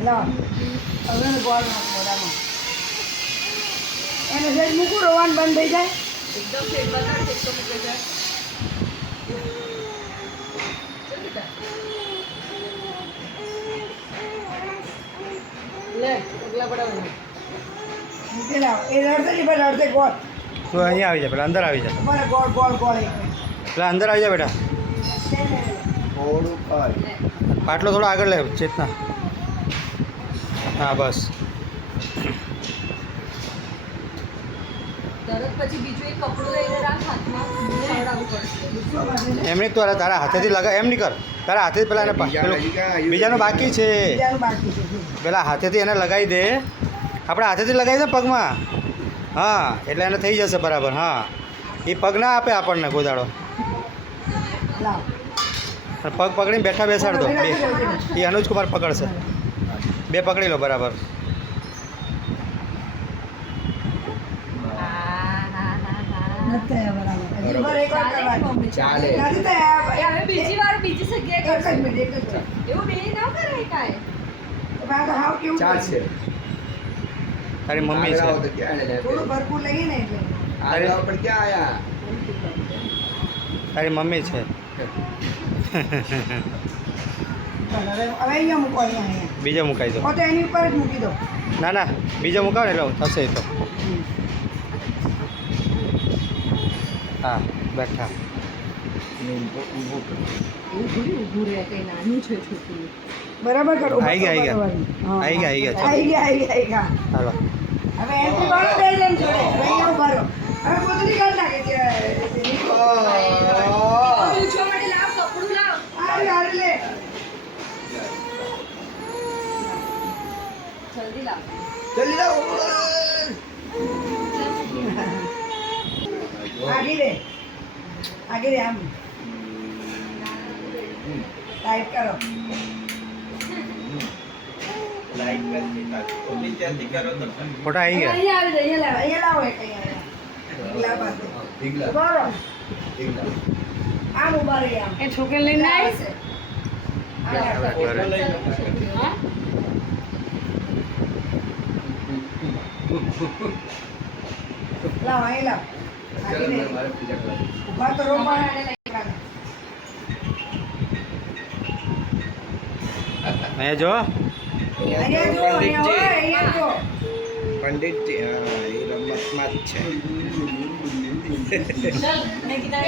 લો હવે ગોળ નાખ મોઢામાં એને જે મૂકું રોવાનું બંધ થઈ જાય એકદમ પેટ બગાડ છે તો મૂકે જાય લે પગલા પડાવ મૂકી લાવ એ રડતે નહીં પણ રડતે ગોળ તું અહીંયા આવી જા પેલા અંદર આવી જા બરાબર ગોળ ગોળ ગોળ એક પેલા અંદર આવી જા બેટા થોડું કર પાટલો થોડો આગળ લે ચેતના હા બસ તરત પછી બીજું એક કપડું લઈને રાખ હાથમાં ખવડાવવું પડશે એમ નહીં તારા હાથેથી લગા એમ નહીં કર તારા હાથેથી પેલા એને પેલું બીજાનું બાકી છે બીજાનું બાકી છે પેલા હાથેથી એને લગાવી દે આપણે હાથેથી લગાવી દે પગમાં હા એટલે એને થઈ જશે બરાબર હા એ પગ ના આપે આપણને ગોદાડો લાવ પગ પકડીને બેઠા બેસાડ દો બે એ અનુજ કુમાર પકડશે બે પકડી લો બરાબર નથી થયા બરાબર હજી વાર એક વાર કરવાની ચાલે નથી થયા હવે બીજી વાર બીજી જગ્યાએ એક જ કરશે મિનિટ એક જ એવું બે ના કરાય કાંઈ મિનિટ તો હાવ કેવું ચાલશે તારી મમ્મી આગળ આવો છે તો ક્યાં લે થોડું ભરપૂર લઈએ ને એટલે આગળ આવો પણ ક્યાં આયા તારી મમ્મી છે ચાલો હવે અહીંયા મૂકો અહીંયા બીજો મુકાઈ દો તો એની ઉપર જ મૂકી દો ના ના બીજો મુકાવ ને એટલે થશે એ તો હા બેઠા એવું થોડી ઊભું રહે કંઈ નાનું છે છોકરું બરાબર કરો આવી ગયા, આવી ગયા. આવી ગયા, આવી ગયા. આવી ગયા આવી ગયા હાલો હવે એન્ટ્રી વાળો બે જણ જોડે હવે અહીંયા ઉભા રહો હવે કોથળી કાઢ નાખે છે પૂછવા માટે લાવ કપડું લાવ આ લે જલ્દી લાવ જલ્દી લાવો આગે રે આમ ટાઈટ કરો લાઈટ કરતી ઓલી ત્યાંથી કરો તો ફોટા આવી ગયા અહીંયા આવી જાય અહીંયા લાવો એક અહીંયા પાસે ઢીકલા ઉભા રહો ઢીકલા આમ ઉભા રહી આમ એ છોકરી લઈને આવીશ લાવ અહીં લાવ ચાલો મારે પૂજા કરો ઉભા તો રહો પણ અહીંયા જો અહીંયા જો અહીંયા હોય અહીંયા જો પંડિતજી હા એ રમતમાં જ છે ચાલ મેં કીધા